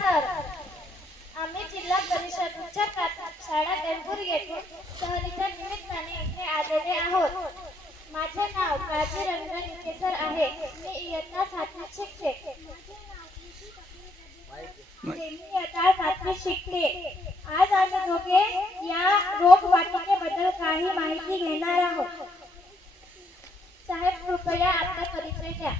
Sir आम्ही जिल्हा परिषद उच्च प्राथमिक शाळा टेंभूर येथून सहलीच्या निमित्ताने इथे आलेले आहोत. माझे नाव काळजी रंगन निकेसर आहे. मी इयत्ता सातवीत शिकते. मी इयत्ता सातवीत शिकते. आज आम्ही दोघे या रोगवाटिकेबद्दल काही माहिती घेणार आहोत. साहेब कृपया आपला परिचय द्या.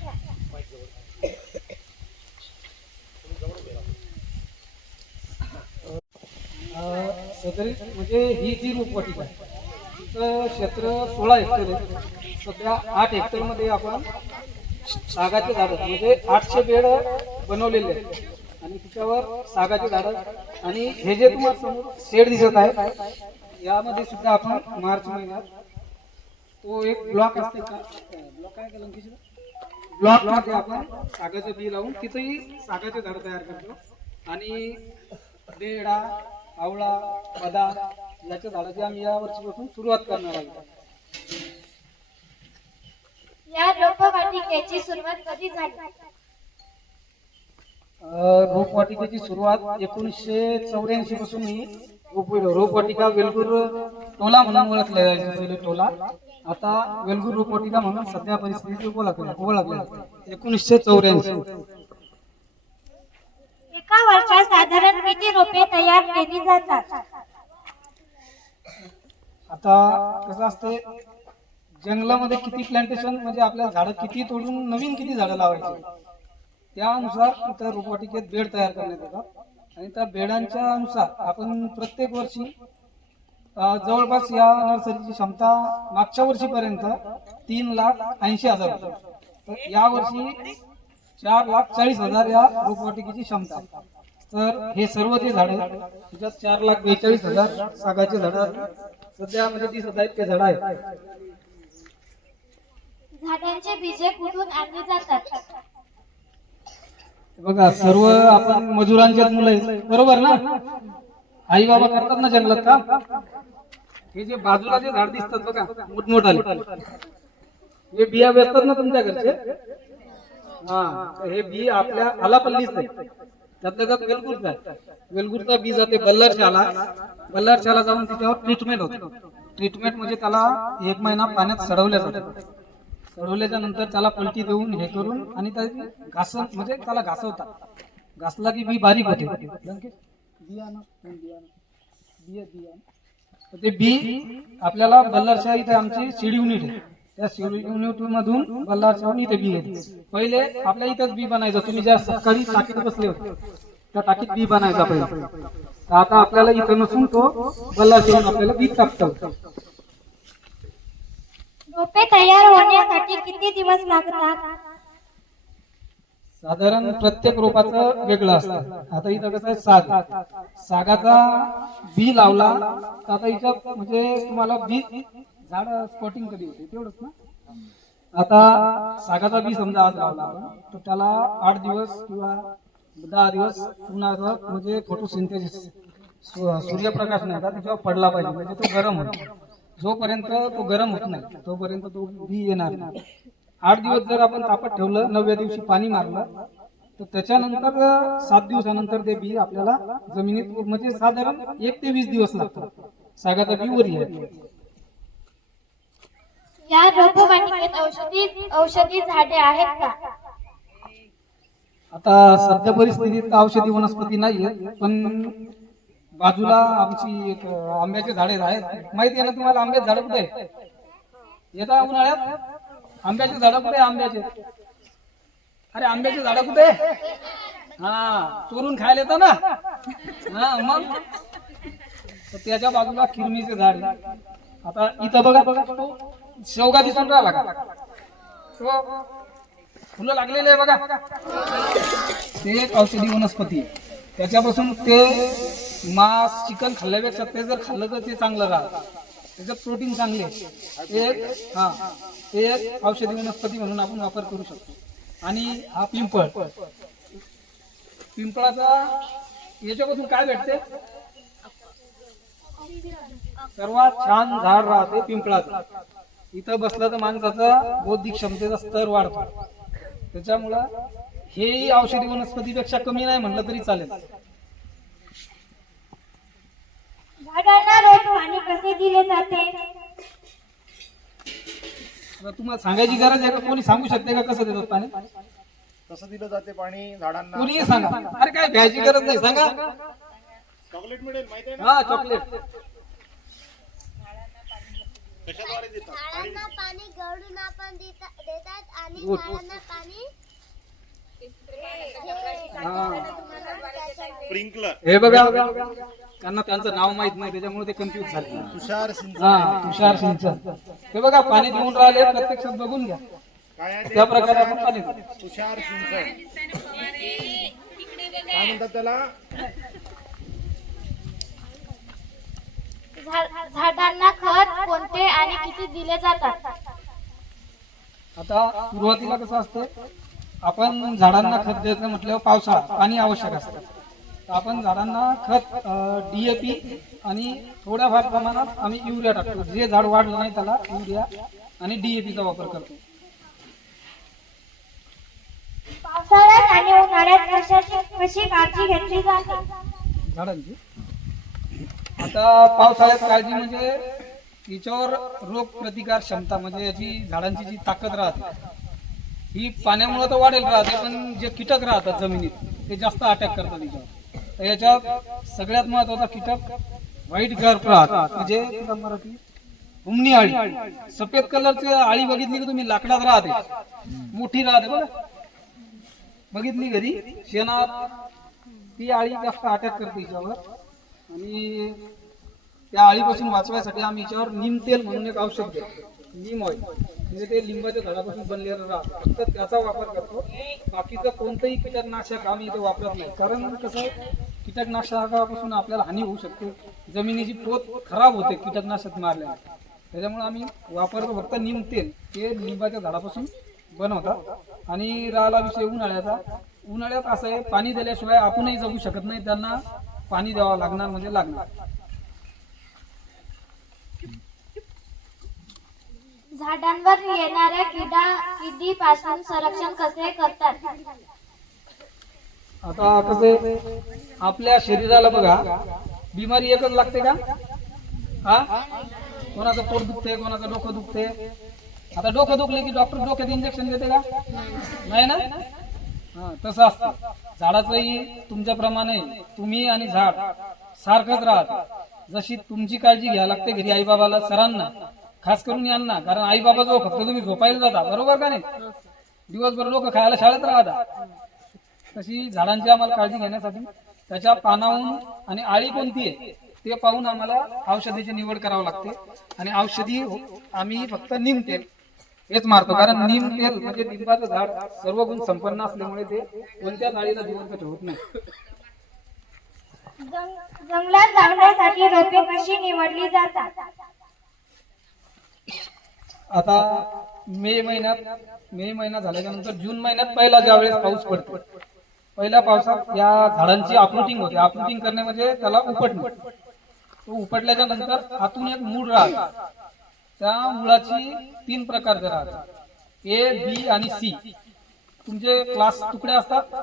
सदरी म्हणजे ही जी रोपवाटिका आहे तिचं क्षेत्र सोळा हेक्टर आहे. सध्या आठ हेक्टरमध्ये आपण सागाचे झाडं म्हणजे आठशे बेड बनवलेले आहेत. आणि तिच्यावर सागाचे झाडं आणि हे जे तुम्हाला समोर शेड दिसत आहे यामध्ये सुद्धा आपण मार्च महिन्यात तो एक ब्लॉक असते का? ब्लॉक आहे का लंकेश ब्लॉकमध्ये आपण सागाचं बी लावून तिथेही सागाचे झाडं तयार करतो. आणि बेडा आवळा बदाम याच्या झाडाची आम्ही या वर्षीपासून सुरुवात करणार आहोत. या रोपवाटिकेची सुरुवात कधी झाली? अं, रोपवाटिकेची सुरुवात एकोणीसशे चौऱ्याऐंशी पासून ही रोप रोपवाटिका वेलगूर टोला म्हणून ओळखले जायचे पहिले टोला. आता वेलगूर रोपवाटिका म्हणून सध्या परिस्थिती ओळखल्या ओळखल्या एकोणीसशे चौऱ्याऐंशी. एका वर्षात साधारण किती रोपे तयार केली जातात? आता कसं असते जंगलामध्ये किती प्लांटेशन म्हणजे आपल्या झाडं किती तोडून नवीन किती झाडं लावायची? त्यानुसार इथं रोपवाटिकेत बेड तयार करण्यात येतात. आणि त्या बेडांच्या अनुसार आपण प्रत्येक वर्षी जवळपास या नर्सरीची क्षमता मागच्या वर्षीपर्यंत तीन लाख ऐंशी हजार होती. तर या वर्षी चार लाख चाळीस हजार या रोपवाटिकेची क्षमता. तर हे सर्व जे झाड त्याच्यात चार लाख बेचाळीस हजार सागाचे झाड सध्या म्हणजे दिसत आहेत ते झाड आहेत. झाडांचे बीजे कुठून आणली जातात. बघा सर्व आपण मजुरांचे मुलं बरोबर ना? आई बाबा करतात ना जंगलात काम? हे जे बाजूला जे झाड दिसतात बघा मोठमोठाले. हे बिया वेचतात ना तुमच्या घरचे? हा तर हे बी आपल्या आलापल्लीच आहे. त्यातल्या त्यात वेलगुरचा आहे. वेलगुरचा बी जाते बल्लारशाला. बल्लारशाला जाऊन तिच्यावर ट्रीटमेंट होते. ट्रीटमेंट म्हणजे त्याला एक महिना पाण्यात सडवल्या जातात. सडवल्याच्या नंतर त्याला पलटी देऊन हे करून आणि त्याची घास म्हणजे त्याला घासवतात. घासला की बी बारीक होते. बिया बिया तर ते बी आपल्याला बल्लारशाही इथे आमची शिडी युनिट आहे. त्या सीड युनिट मधून बल्लारशाहून इथे बी येते पहिले आपल्या इथंच बी बनायचं. तुम्ही ज्या सकाळी टाकीत बसले होते त्या टाकीत बी बनायचा पहिले. आता आपल्याला इथं नसून तो बल्लारशाहून आपल्याला बी टाकतो. रोपे तयार होण्यासाठी किती दिवस लागतात? साधारण प्रत्येक रोपाचं वेगळं असतं. आता इथं कसं आहे साग. सागाचा बी लावला आता इथं म्हणजे तुम्हाला बी झाड स्पॉटिंग कधी होते? तेवढंच ना? आता सागाचा बी समजा आज लावला आपण तर त्याला आठ दिवस किंवा दहा दिवस उन्हाचा म्हणजे फोटोसिंथेसिस सूर्यप्रकाश नाही का त्याच्यावर पडला पाहिजे म्हणजे तो गरम होतो. जोपर्यंत तो गरम होत नाही तोपर्यंत तो बी येणार नाही. आठ दिवस जर आपण तापत ठेवलं नवव्या दिवशी पाणी मारलं तर त्याच्यानंतर सात दिवसानंतर ते बी आपल्याला जमिनीत म्हणजे साधारण एक ते वीस दिवस लागतात. सागाचा बी वरी आहे. या रोपवाटिकेत औषधी औषधी झाडे आहेत का? आता सध्या परिस्थितीत औषधी वनस्पती नाही पण बाजूला आमची एक आंब्याचे झाडे आहेत. माहिती आहे ना तुम्हाला आंब्याचे झाडं कुठे येता उन्हाळ्यात? आंब्याचे झाडं कुठे आंब्याचे? अरे आंब्याचे झाडं कुठे हा चोरून खायला येतं ना? हा मग? त्याच्या बाजूला किरमीचे झाड आता इथं बघा बघा शेवगा दिसून राहिला का? फुलं लागलेले आहे बघा. ते एक औषधी वनस्पती आहे. त्याच्यापासून ते मांस चिकन खाल्ल्यापेक्षा ते जर खाल्लं तर ते चांगलं राहतं. त्याच्यात प्रोटीन चांगले एक हा ते एक औषधी वनस्पती म्हणून आपण वापर करू शकतो. आणि हा पिंपळ. पिंपळाचा याच्यापासून काय भेटते? सर्वात छान झाड राहते पिंपळाचं. इथं बसलं तर माणसाचा बौद्धिक क्षमतेचा स्तर वाढतो. त्याच्यामुळं हेही औषधी वनस्पतीपेक्षा कमी नाही म्हटलं तरी चालेल. झाडांना रोज पाणी कसे दिले जाते? आता तुम्हाला सांगायची गरज आहे का? कोणी सांगू शकते का कसं देतात पाणी? कसं दिलं जाते पाणी झाडांना? कोणीही सांगा. अरे काय भ्यायची गरज नाही सांगा. चॉकलेट मिळेल माहिती आहे ना? हा चॉकलेट. कशाद्वारे देतात? झाडांना पाणी गळून आपण देता- देतात आणि. झाडांना पाणी स्प्रिंकलर हे बघा त्यांना त्यांचं नाव माहीत नाही त्याच्यामुळे ते कन्फ्युज झाले. तुषार सिंचन. हा तुषार सिंचन. हे बघा पाणी देऊन राहिले प्रत्यक्षात बघून घ्या. काय आहे त्या ते? प्रकारे आपण पाणी. तुषार सिंचन. काय म्हणतात त्याला? झाडांना खत कोणते आणि किती दिले जातात? आता सुरुवातीला कसं असतं आपण झाडांना खत द्यायचं म्हटल्यावर पावसाळा पाणी आवश्यक असतं. आपण झाडांना खत डीएपी आणि थोड्याफार प्रमाणात आम्ही युरिया टाकतो. जे झाड वाढलं नाही त्याला युरिया आणि डीएपीचा वापर करतो. पावसाळ्यात आणि उन्हाळ्यात कशाची कशी काळजी घेतली जाते? झाडांची? आता पावसाळ्यात काळजी म्हणजे तिच्यावर रोग प्रतिकार क्षमता म्हणजे याची झाडांची जी ताकद राहते ही पाण्यामुळे तर वाढेल राहते पण जे कीटक राहतात जमिनीत ते जास्त अटॅक करतात तिच्यावर. तर याच्यात सगळ्यात महत्त्वाचा कीटक व्हाईट गर्प राहतात म्हणजे मराठी हुमणी आळी. सफेद कलरची आळी बघितली की तुम्ही लाकडात राहते. मोठी राहते बघा बघितली घरी शेणात ती आळी जास्त अटॅक करते याच्यावर आणि त्या आळीपासून वाचवायसाठी आम्ही याच्यावर निम तेल म्हणून एक औषध घेतो निम ऑइल म्हणजे ते लिंबाच्या झाडापासून बनलेलं राहतं फक्त त्याचा वापर करतो. बाकीचं कोणतंही कीटकनाशक आम्ही इथे वापरत नाही. कारण कसं कीटकनाशकापासून आपल्याला हानी होऊ शकते. जमिनीची पोत खराब होते कीटकनाशक मारल्याने. त्याच्यामुळे आम्ही वापरतो फक्त निम तेल. ते लिंबाच्या झाडापासून बनवतात. आणि राहिला विषय उन्हाळ्याचा. उन्हाळ्यात असं आहे पाणी दिल्याशिवाय आपणही जगू शकत नाही. त्यांना पाणी द्यावं लागणार म्हणजे लागणार. झाडांवर येणाऱ्या किडा किडीपासून संरक्षण कसे करतात? आता कसं आपल्या शरीराला बघा बिमारी एकच लागते का? हा? कोणाचं पोट दुखते कोणाचं डोकं दुखते आता डोकं दुखले की डॉक्टर डोक्यात इंजेक्शन देते का? नाही ना? हा तसं असतं. झाडाचंही तुमच्याप्रमाणे तुम्ही आणि झाड सारखंच राहत. जशी तुमची काळजी घ्यावी लागते घरी आई बाबाला सरांना. खास करून यांना कारण आई बाबा जो फक्त तुम्ही झोपायला जाता बरोबर का नाही? दिवसभर लोक खायला शाळेत राहतात. तशी झाडांची आम्हाला काळजी घेण्यासाठी त्याच्या पानाहून आणि आळी कोणती आहे ते पाहून आम्हाला औषधीची निवड करावी लागते. आणि औषधी आम्ही फक्त निमते हेच मारतो. कारण निम तेल म्हणजे लिंबाचं झाड सर्व गुण संपन्न असल्यामुळे ते कोणत्याच आळीला जिवंत ठेवत नाही. जंग- जंगलात लावण्यासाठी रोपे कशी निवडली जातात? आता मे महिन्यात मे महिना झाल्याच्यानंतर जून महिन्यात पहिला ज्यावेळेस पाऊस पडतो. पहिल्या पावसात या झाडांची अपरूटिंग होते. अपरूटिंग करणे म्हणजे त्याला उपटणे. तो उपटल्याच्या नंतर आतून एक मूळ राहत. त्या मुळाची तीन प्रकारचे राहतात ए बी आणि सी. तुमचे क्लास तुकडे असतात.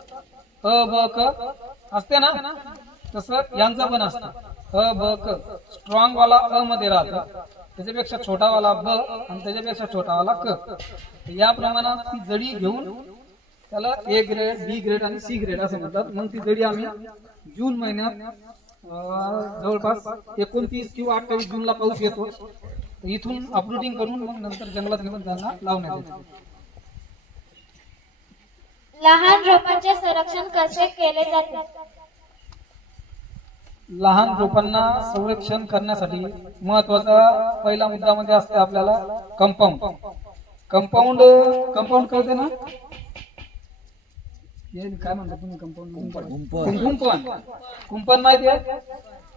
अ ब क. असते ना? तसं यांचा पण असतं. अ ब क. स्ट्रॉंग वाला अ मध्ये राहतं. त्याच्यापेक्षा छोटा वाला ब आणि त्याच्यापेक्षा छोटा वाला क. या प्रमाणात ती जडी घेऊन त्याला ए ग्रेड बी ग्रेड आणि सी ग्रेड असं म्हणतात. मग ती जडी आम्ही जून महिन्यात जवळपास एकोणतीस किंवा अठ्ठावीस जूनला पाऊस येतो इथून अपलोडिंग करून मग नंतर जंगलात नेऊन त्यांना लावण्यात येतो. लहान रोपांचे संरक्षण कसे केले जाते? लहान रोपांना संरक्षण करण्यासाठी महत्त्वाचा पहिला मुद्दा म्हणजे असते आपल्याला कंपाऊंड कंपाऊंड कंपाऊंड कळते ना? हे काय म्हणता तुम्ही कंपाऊंड कुंपण. कुंपण. माहिती आहे?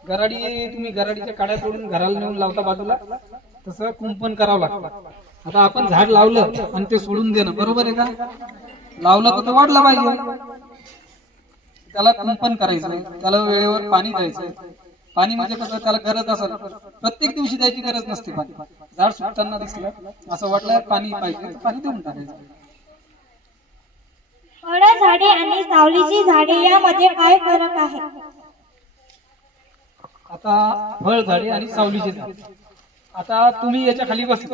गराडी तुम्ही गराडीच्या काड्या तोडून घराला नेऊन लावता बाजूला? तसं कुंपण करावं लागतं. आता आपण झाड लावलं आणि ते सोडून देणं बरोबर आहे का? लावलं तर ते वाढलं पाहिजे. त्याला कुंपण करायचं त्याला वेळेवर पाणी द्यायचं. पाणी म्हणजे कसं त्याला गरज असेल प्रत्येक दिवशी द्यायची गरज नसते पाणी. झाड सुटताना दिसलं असं वाटलं पाणी पाहिजे पाणी देऊन टाकायचं. फळ झाडे आणि सावलीची झाडे यामध्ये काय फरक आहे? आता फळ झाडे आणि सावलीचे झाड. आता तुम्ही याच्या खाली बस.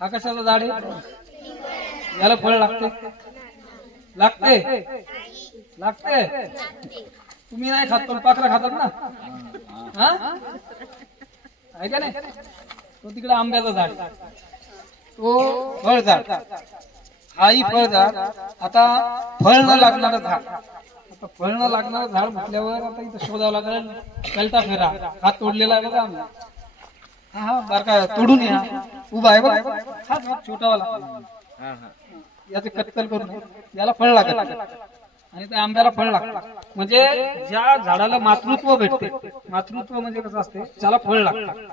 हा कशाचा झाड आहे. याला फळ लागते. लागते. लागते. तुम्ही नाही खात पण पाखरा खातात ना. हा? आहे का नाही? तो तिकडे आंब्याचा झाड तो फळ झाड हाही फळ झाड आता फळ न लागणार झाड. आता फळ न लागणार झाड म्हटल्यावर आता इथं शोधावं लागेल. कलता फेरा. हात तोडलेला आहे बघा आम्ही. बारका तोडून या उभा आहे बघा. हा हा, छोटावाला हा याचे कत्तल करून याला फळ लागत आणि त्या आंब्याला फळ लागतं. म्हणजे ज्या झाडाला मातृत्व भेटते मातृत्व म्हणजे कसं असते ज्याला फळ लागतं.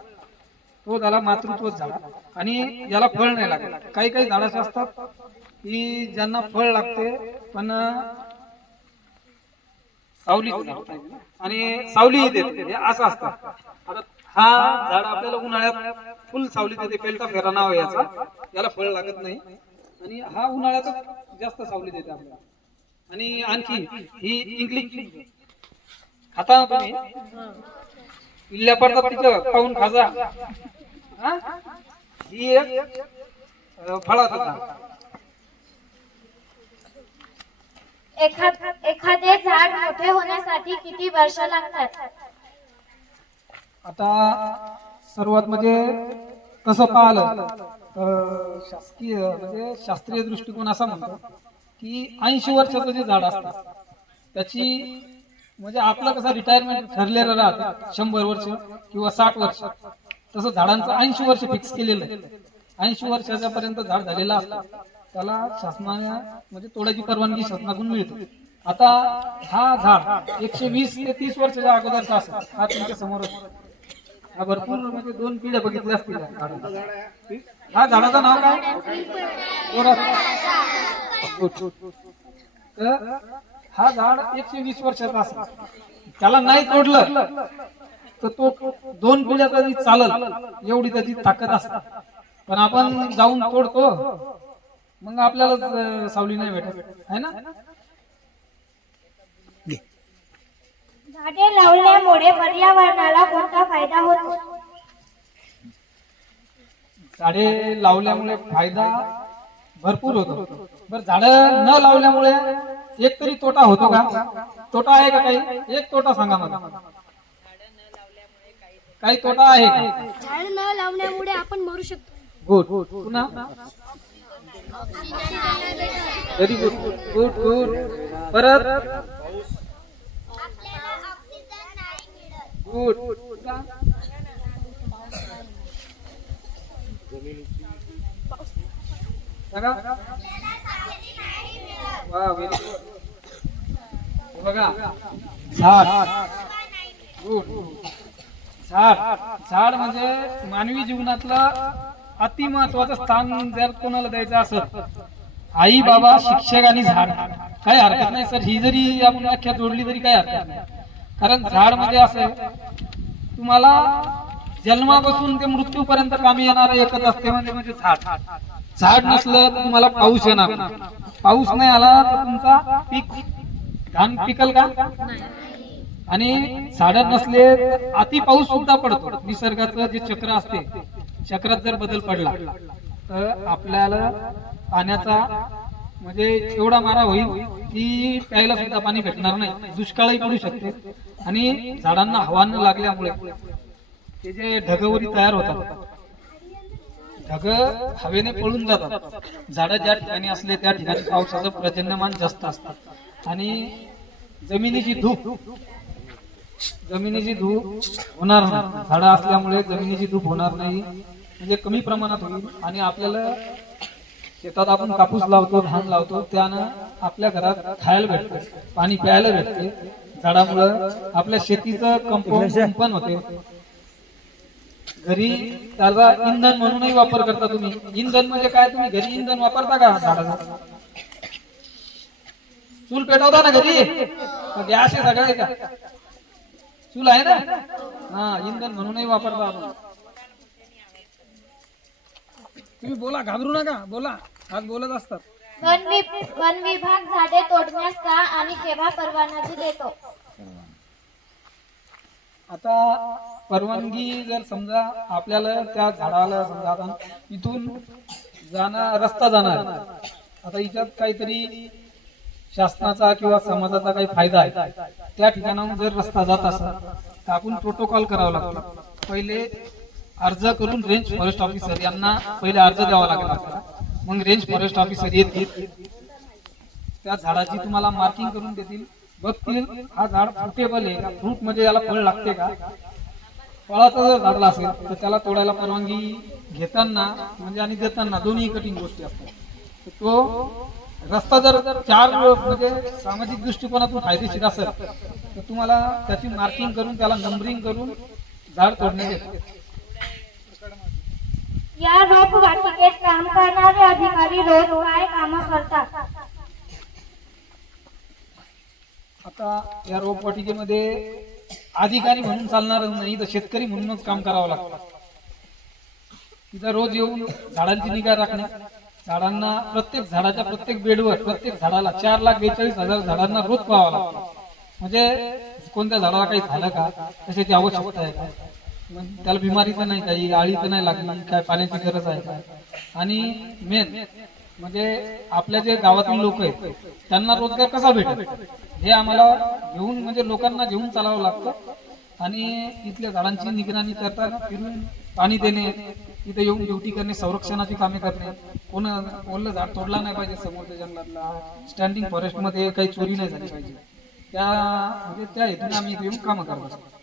तो त्याला मातृत्वच झाला आणि याला फळ नाही लागत. काही काही झाड असतात की ज्यांना फळ लागते पण सावली आणि सावली देते असं असतं. आता हा झाड आपल्याला उन्हाळ्यात फुल सावली देते पेलटा फेरा नाव याचा. याला फळ लागत नाही. आणि हा उन्हाळ्यात जास्त सावली देते आपल्याला. आणि आणखी ही इंग्लिश खाता ना तुम्ही? इल्ल्या पडतात तिथं पाहून खाजा. ही? एक फळात फळाचं एखादे झाड मोठे होण्यासाठी किती वर्ष लागतात? आता सर्वात म्हणजे कसं पाहिलं तर शासकीय म्हणजे शास्त्रीय दृष्टिकोन असा म्हणतो की ऐंशी वर्षाचं जे झाड असतं त्याची म्हणजे आपलं कसं रिटायरमेंट ठरलेलं राहतं शंभर वर्ष किंवा साठ वर्ष तसं झाडांचं ऐंशी वर्ष फिक्स केलेलं आहे. ऐंशी वर्षाच्या पर्यंत झाड झालेलं असतं त्याला शासनाने म्हणजे तोडायची परवानगी शासनाकडून मिळते. आता हा झाड एकशे वीस ते तीस वर्षाच्या अगोदरचा असतो हा तुमच्यासमोर हा भरपूर म्हणजे दोन पिढ्या बघितल्या असतील या झाडाला. हा झाडाचं नाव काय? जोरात. Good, good, good. तर हा झाड एकशे वीस वर्षाचा असतो त्याला नाही तोडलं तर तो दोन पिढ्या तरी चालल. एवढी त्याची ताकद असते. पण आपण जाऊन तोडतो मग आपल्याला सावली नाही भेटत. आहे ना? झाडे लावल्यामुळे पर्यावरणाला कोणता फायदा होतो? झाडे लावल्यामुळे फायदा भरपूर होतो. बर झाड न लावल्यामुळे एक तरी तोटा होतो का? तोटा आहे का काही? एक तोटा सांगा मला. काही तोटा आहे का? झाड न लावण्यामुळे आपण मरू शकतो. गुड पुन्हा? व्हेरी गुड गुड गुड परत आपल्याला ऑक्सिजन नाही मिळत गुड बघा झाड गुड झाड झाड म्हणजे मानवी जीवनातलं अति महत्वाचं स्थान जर कोणाला द्यायचं असत आई बाबा शिक्षक आणि झाड. काही हरकत नाही सर. ही जरी आपण व्याख्या जोडली तरी काही हरकत नाही. कारण झाड म्हणजे असं आहे, तुम्हाला जन्मापासून ते मृत्यूपर्यंत कामी येणार एकच असते म्हणजे म्हणजे झाड. झाड नसलं तर तुम्हाला पाऊस येणार पाऊस नाही आला तर तुमचा पीक धान पिकल का? आणि झाड नसले तर अति पाऊस सुद्धा पडतो. निसर्गाचं जे चक्र असते चक्रात जर बदल पडला तर आपल्याला पाण्याचा म्हणजे एवढा मारा होईल की प्यायला सुद्धा पाणी भेटणार नाही. दुष्काळही पडू शकते. आणि झाडांना हवा न लागल्यामुळे ते जे ढगवरी तयार होतात ढग हवेने पळून जातात. झाडं ज्या ठिकाणी असले त्या ठिकाणी पावसाचं प्रजन्यमान जास्त असतात आणि जमिनीची धूप जमिनीची धूप होणार नाही. झाडं असल्यामुळे जमिनीची धूप होणार नाही. म्हणजे कमी प्रमाणात होईल आणि आपल्याला शेतात आपण कापूस लावतो धान लावतो त्यानं आपल्या घरात खायला भेटते पाणी प्यायला भेटते. झाडामुळं आपल्या शेतीचं कंपाऊंड पण होते. घरी त्याचा इंधन म्हणूनही वापर करता तुम्ही. इंधन म्हणजे काय? तुम्ही घरी इंधन वापरता का झाडाचा? चूल पेटवता ना घरी? गॅस आहे सगळं का चूल आहे ना? हा इंधन म्हणूनही वापरता आपण. तुम्ही बोला घाबरू नका बोला. आज बोलत असतात. वन वन विभाग झाडे तोडण्यास का आणि केव्हा परवानगी देतो? आता परवानगी जर समजा आपल्याला त्या झाडाला समजा आता इथून जाणार रस्ता जाणार. आता याच्यात काहीतरी शासनाचा किंवा समाजाचा काही फायदा आहे. त्या ठिकाणाहून जर रस्ता जात असेल तर आपण प्रोटोकॉल करावा लागतो. पहिले अर्ज करून रेंज फॉरेस्ट ऑफिसर यांना पहिले अर्ज द्यावा लागेल आपल्याला. मग रेंज फॉरेस्ट ऑफिसर येतील त्या झाडाची तुम्हाला मार्किंग करून देतील. बघतील हा झाड फ्रुटेबल आहे का? फ्रूट म्हणजे याला फळ लागते का? फळाचं जर झाडला असेल तर त्याला तोडायला परवानगी घेताना म्हणजे आणि देताना दोन्ही कठीण गोष्टी असतात. तो रस्ता जर चार म्हणजे सामाजिक दृष्टिकोनातून फायदेशीर असेल तर तुम्हाला त्याची मार्किंग करून त्याला नंबरिंग करून झाड तोडण्यात येते. या रोप वाटिकेत काम करणारे अधिकारी रोज काय काम करतात? आता या रोपवाटिकेमध्ये अधिकारी म्हणून चालणार नाही तर शेतकरी म्हणूनच काम करावं लागतं. तिथं रोज येऊन झाडांची निगा राखणे झाडांना प्रत्येक झाडाच्या प्रत्येक बेडवर प्रत्येक झाडाला चार लाख बेचाळीस हजार झाडांना रोज पाहावं लागतं. म्हणजे कोणत्या झाडाला काही झालं का कशाची आवश्यकता आहे? का त्याला बिमारी तर नाही काही आळी तर नाही लागली काय पाण्याची गरज आहे. का आणि मेन म्हणजे आपल्या जे गावातील लोक आहेत त्यांना रोजगार कसा भेटेल? हे आम्हाला घेऊन म्हणजे लोकांना घेऊन चालावं लागतं. आणि इथल्या झाडांची निगराणी करताना फिरून पाणी देणे तिथे येऊन ड्युटी करणे संरक्षणाची कामे करणे. कोण ओलं झाड तोडला नाही पाहिजे समोरच्या जंगलातला. स्टँडिंग फॉरेस्टमध्ये काही चोरी नाही झाली पाहिजे. त्या म्हणजे त्या हेतून आम्ही इथे येऊन कामं करत असतो.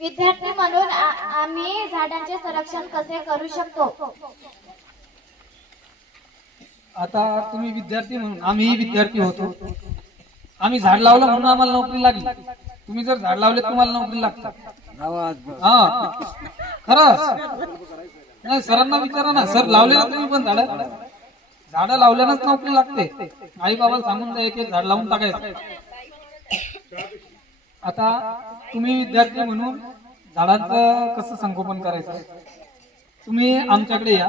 विद्यार्थी म्हणून आम्ही झाडांचे संरक्षण कसे करू शकतो? आता तुम्ही विद्यार्थी म्हणून आम्हीही विद्यार्थी होतो. आम्ही झाड लावलं म्हणून आम्हाला नोकरी लागली. तुम्ही जर झाड लावले तुम्हाला नोकरी लागतात हा. खरं नाही सरांना विचारा ना. सर लावले ना तुम्ही पण झाड? झाडं लावल्यानंच नोकरी लागते. आई बाबाला सांगून द्या एक एक झाड लावून टाकायचं. आता तुम्ही विद्यार्थी म्हणून झाडांचं कसं संगोपन करायचं? तुम्ही आमच्याकडे या.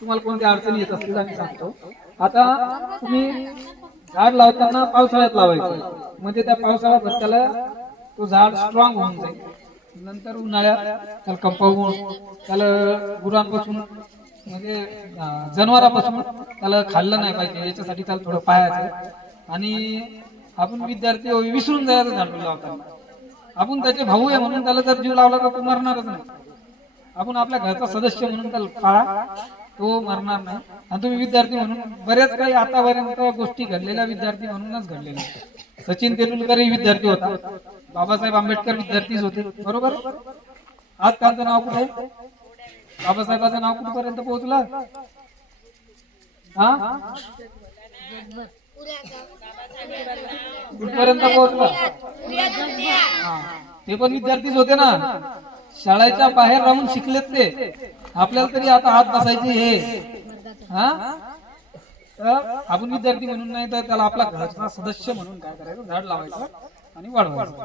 तुम्हाला कोणत्या अडचणी येत असतील आम्ही सांगतो. आता तुम्ही झाड लावताना पावसाळ्यात लावायचं. म्हणजे त्या पावसाळ्यात त्याला तो झाड स्ट्रॉंग होऊन जाईल. नंतर उन्हाळ्यात त्याला कंपाऊंड त्याला गुरांपासून म्हणजे जनावरांपासून त्याला खाल्लं नाही पाहिजे. याच्यासाठी त्याला थोडं पाहायचं आणि आपण विद्यार्थी विसरून जायचं झाड लावताना आपण त्याचे भाऊ आहे म्हणून त्याला जर जीव लावला तर तो मरणारच नाही. आपण आपल्या घरचा सदस्य म्हणून त्याला पाळा तो मरणार नाही. आणि तुम्ही विद्यार्थी म्हणून बऱ्याच काही आतापर्यंत गोष्टी घडलेल्या विद्यार्थी म्हणूनच घडलेल्या सचिन तेंडुलकरही विद्यार्थी होता. बाबासाहेब आंबेडकर विद्यार्थीच होते. बरोबर? आज त्यांचं नाव कुठे आहे? बाबासाहेबाचं नाव कुठपर्यंत पोहोचलं? हा? कुठपर्यंत पोहोचलं. ते पण विद्यार्थीच होते ना. शाळेच्या बाहेर राहून शिकलेत ते. आपल्याला तरी आता हात बसायचे हे. हा? आपण विद्यार्थी म्हणून नाही तर त्याला आपला घरचा सदस्य म्हणून काय करायचं? झाड लावायचं आणि वाढवायचं.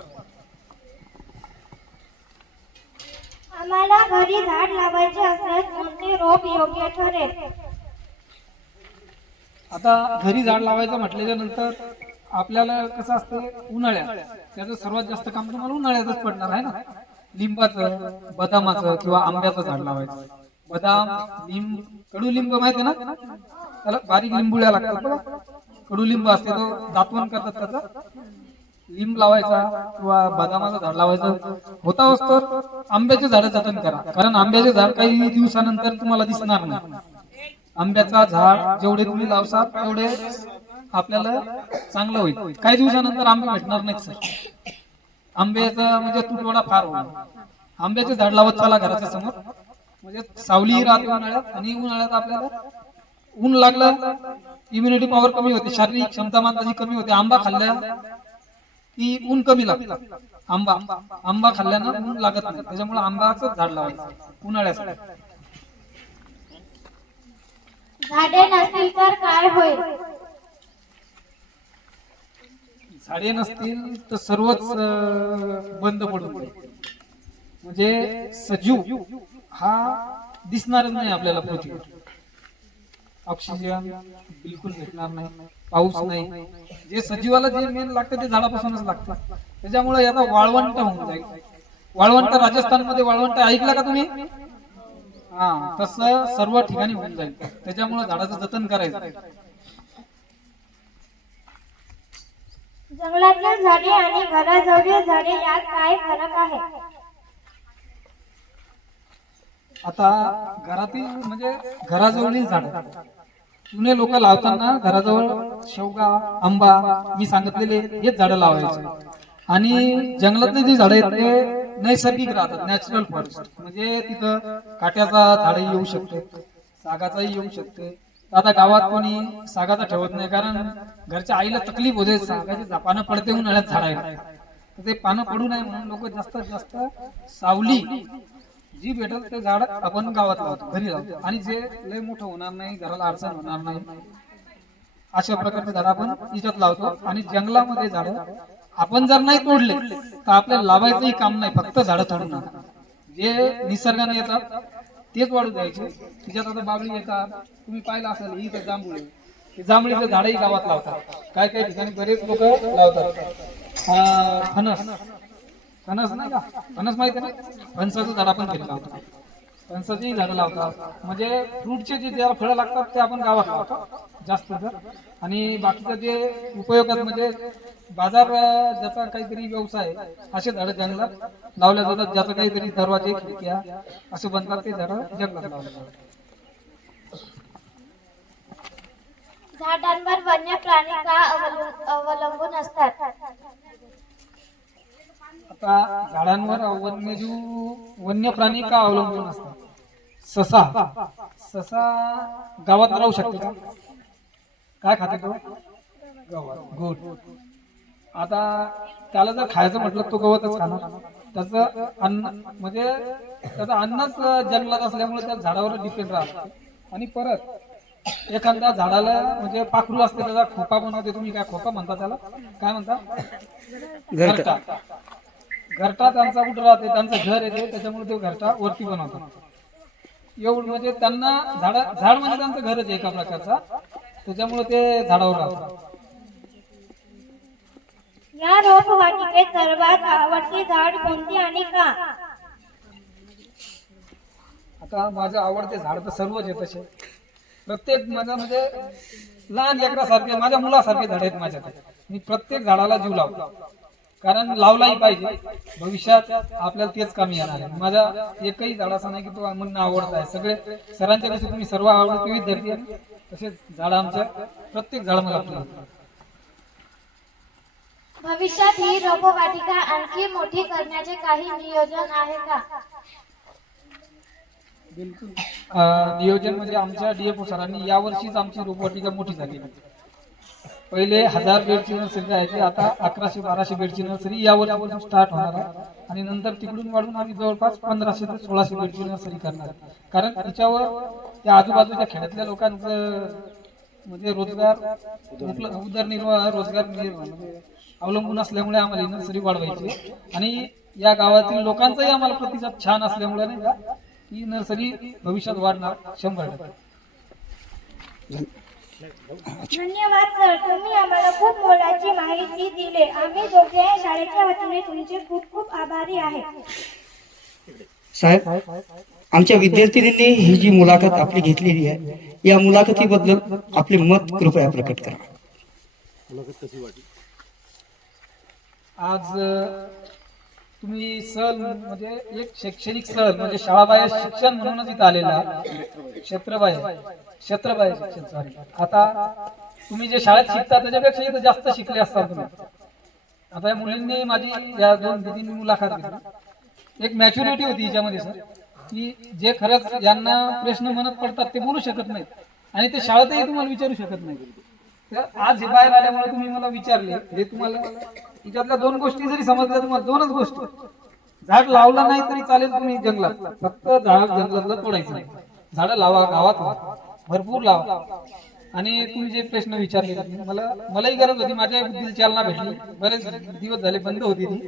आम्हाला घरी झाड लावायचे असल्यास कोणते रोप योग्य ठरेल. आता घरी झाड लावायचं म्हटल्याच्या नंतर आपल्याला कसं असतं उन्हाळ्यात त्याचं सर्वात जास्त काम तुम्हाला उन्हाळ्यातच पडणार आहे ना? लिंबाचं बदामाचं किंवा आंब्याचं झाड लावायचं. बदाम लिंब कडुलिंब माहिती ना? त्याला बारीक लिंबुळ्या लागतात कडुलिंब असते तो दातवण करतात त्याचा. लिंब लावायचा किंवा बदामाचं झाड लावायचं. होता असतो आंब्याचे झाड जतन करा. कारण आंब्याचे झाड काही दिवसानंतर तुम्हाला दिसणार नाही. आंब्याचा झाड जेवढे तुम्ही लावसाल तेवढे आपल्याला चांगलं होईल. काही दिवसानंतर आंबे भेटणार नाहीत सर. आंब्याचा म्हणजे तुटवडा फार होईल. आंब्याचे झाड लावत चाला घराच्या समोर. म्हणजे सावली राहते उन्हाळ्यात आणि उन्हाळ्यात आपल्याला ऊन लागलं इम्युनिटी पॉवर कमी होते शारीरिक क्षमता माणसाची कमी होते. आंबा खाल्ल्या की ऊन कमी लागतं. आंबा आंबा खाल्ल्यानं ऊन लागत नाही. त्याच्यामुळे आंबाचं झाड लावायचं उन्हाळ्यासाठी. झाडे नसतील तर काय होईल झाडे नसतील तर सर्वच अं, बंद पडून जाईल. म्हणजे सजीव हा दिसणारच नाही आपल्याला पृथ्वीवर ऑक्सिजन बिलकुल भेटणार नाही पाऊस नाही. जे सजीवाला जे मेन लागतं ते झाडापासूनच लागतं. त्याच्यामुळे याचा वाळवंट होऊन जाईल. वाळवंट राजस्थानमध्ये वाळवंट ऐकला का तुम्ही? हा तसं सर्व ठिकाणी होऊन जाईल. त्याच्यामुळे झाडाचं जतन करायचं. जंगलातील झाडे आणि घराजवळील झाडे यात काय फरक आहे? आता घरातील म्हणजे घराजवळील झाड. जुने लोक लावताना घराजवळ शेवगा आंबा मी सांगितलेले हेच झाडं लावायचे. आणि जंगलातले जी झाडं आहेत ते नैसर्गिक राहतात नॅचरल फॉरेस्ट म्हणजे तिथं काट्याचा झाडही येऊ शकते सागाचाही येऊ शकते. आता गावात कोणी सागाचा ठेवत नाही कारण घरच्या आईला तकलीफ होते सागाची पानं पडते उन्हाळ्यात झाडायला. तर ते पानं पडू नये म्हणून लोक जास्तीत जास्त सावली जी भेटल ते झाड आपण गावात लावतो घरी लावतो. आणि जे लय मोठं होणार नाही घराला अडचण होणार नाही अशा प्रकारचे झाड आपण तिच्यात लावतो. आणि जंगलामध्ये झाड आपण जर नाही तोडले तर आपल्याला लावायचंही काम नाही फक्त झाडं तोडून जे निसर्गाने येतात तेच वाढू द्यायचे. तिच्यात आता बाबळी येतात. तुम्ही पाहिलं असेल ही तर जांभूळ. जांभळीचं झाडही गावात लावतात. काय काय ठिकाणी बरेच लोक लावतात. फणस. फणस नाही का? फणस माहिती आहे ना? फणसाचं झाड आपण घरी लावतो फणसाची झाडं लावतात. म्हणजे फ्रूटचे जे ज्याला फळं लागतात ते आपण गावात लावतो जास्त तर. आणि बाकीचं जे उपयोगात म्हणजे बाजार ज्याचा काहीतरी व्यवसाय असे झाडं जंगलात लावल्या जातात ज्याचं काहीतरी दरवाजे खिडक्या असे बनतात ते झाडं जंगलात लावले जातात. झाडांवर वन्य प्राणी का अवलंबून असतात? आता झाडांवर वन्यजीव वन्य प्राणी का अवलंबून असतात? ससा. ससा गावात राहू शकते का? काय खाते तो? गवत. गोट आता त्याला जर खायचं म्हटलं तो गवतच खाणार. त्याचं अन्न म्हणजे त्याचं अन्नच जंगलात असल्यामुळे त्या झाडावर डिपेंड राहतं. आणि परत एखाद्या झाडाला म्हणजे पाखरू असते त्याचा खोपा बनवते. तुम्ही काय खोपा म्हणता त्याला? काय म्हणता? घरटा. घरटा त्यांचा कुठं राहते त्यांचं घर येते त्याच्यामुळे ते घरटा वरती बनवतात. एवढं म्हणजे त्यांना झाड झाड म्हणजे त्यांचं घरच आहे एका प्रकारचा. त्याच्यामुळे ते झाडावर राहतात. या रोपवाटिकेत सर्वात आवडते झाड कोणते आणि का? आता माझं आवडते झाड तर सर्वच आहे तसे. प्रत्येक माझ्या म्हणजे लहान लेकरासारखे माझ्या मुलासारखे झाड आहेत माझ्याकडे. मी प्रत्येक झाडाला जीव लावतो. कारण लावलाही पाहिजे. भविष्यात आपल्याला तेच कामी येणार आहे. माझ्या एकही झाड असं नाही की तो म्हणणं आवडत आहे. सगळे सरांच्या कसे तुम्ही सर्व आवडते विद्यार्थी तसेच झाड आमच्या प्रत्येक झाड मला. भविष्यात ही रोपवाटिका आणखी मोठी करण्याचे काही नियोजन आहे का? बिलकुल. नियोजन म्हणजे आमच्या डीएफओ सरांनी यावर्षीच आमची रोपवाटिका मोठी झाली. पहिले हजार बेडची नर्सरी राहायची आता अकराशे बाराशे बेडची नर्सरी यावर्षीपासून स्टार्ट होणार आहे. आणि नंतर तिकडून वाढून आम्ही जवळपास पंधराशे ते सोळाशे बेडची नर्सरी करणार कारण त्याच्यावर त्या आजूबाजूच्या खेड्यातल्या लोकांचं म्हणजे रोजगार उदरनिर्वाह रोजगार म्हणजे अवलंबून असल्यामुळे आम्हाला ही नर्सरी वाढवायची आणि या गावातील लोकांचाही आम्हाला प्रतिसाद छान असल्यामुळे नाही का ही नर्सरी भविष्यात वाढणार शंभर टक्के. धन्यवाद सर. तुम्ही आम्हाला खूप मोलाची माहिती दिली. आम्ही दोघे शाळेच्या वतीने तुमचे खूप खूप आभारी आहे. साहेब आमच्या विद्यार्थिनींनी ही जी मुलाखत आपली घेतलेली आहे या मुलाखतीबद्दल आपले मत कृपया प्रकट करा. आज अ, तुम्ही सहल म्हणजे एक शैक्षणिक सहल म्हणजे शाळाबाह्य शिक्षण म्हणूनच इथं आलेला. क्षेत्रबाह्य क्षेत्रबाह्य शिक्षण सॉरी आता तुम्ही जे शाळेत शिकता त्याच्यापेक्षा इथं जास्त शिकले असतात तुम्ही. आता या मुलींनी माझी या दोन दिदींनी मुलाखत घेतली. एक मॅच्युरिटी होती याच्यामध्ये सर की जे खरंच यांना प्रश्न म्हणत पडतात ते बोलू शकत नाहीत. आणि ते शाळेतही तुम्हाला विचारू शकत नाही तर आज हे बाहेर आल्यामुळे तुम्ही मला विचारले हे तुम्हाला तिच्यातल्या दोन गोष्टी जरी समजल्या तुम्हाला दोनच गोष्टी. झाड लावलं नाही तरी चालेल तुम्ही जंगलात. फक्त झाड जंगलातलं तोडायचं. झाडं लावा गावात भरपूर लावा. आणि तुम्ही जे प्रश्न विचारले मला मलाही गरज होती. माझ्या बुद्धीला चालना भेटली. बरेच दिवस झाले बंद होती ती.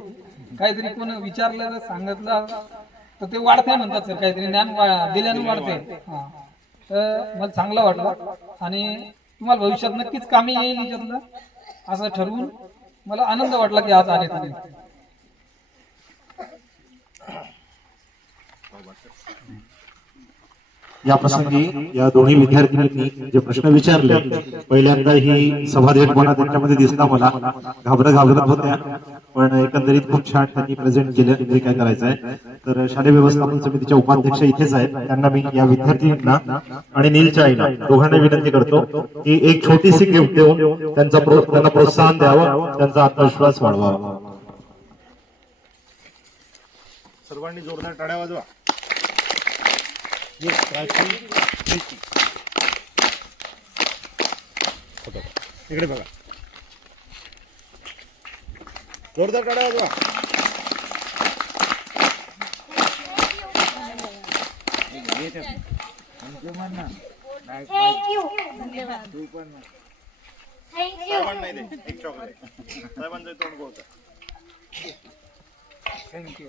काहीतरी कोण विचारलं सांगितलं. तर ते वाढते म्हणतात सर काहीतरी ज्ञान वा- दिल्यानं वाढते हा. तर मला चांगलं वाटलं. आणि तुम्हाला भविष्यात नक्कीच कामी येईल याच्यातलं असं ठरवून मला आनंद वाटला की आज आले तुम्ही. या प्रसंगी या दोन्ही विद्यार्थिनींनी जे प्रश्न विचारले पहिल्यांदा ही सभा त्यांच्यामध्ये दिसला मला घाबरत घाबरत होत्या पण एकंदरीत खूप छान त्यांनी प्रेझेंट केलं जे काय करायचं आहे तर शालेय व्यवस्थापन समितीच्या उपाध्यक्ष इथेच आहेत. त्यांना मी या विद्यार्थ्यांना आणि नीलच्या आईला दोघांना विनंती करतो की एक छोटीशी गिफ्ट देऊन त्यांचा त्यांना प्रोत्साहन द्यावं त्यांचा आत्मविश्वास वाढवावा. सर्वांनी जोरदार टाळ्या वाजवा. इकडे बघा. जोरदार थँक्यू साहेबांना नाही दे एक चॉकलेट. साहेबांचं तोंड बोलतं थँक्यू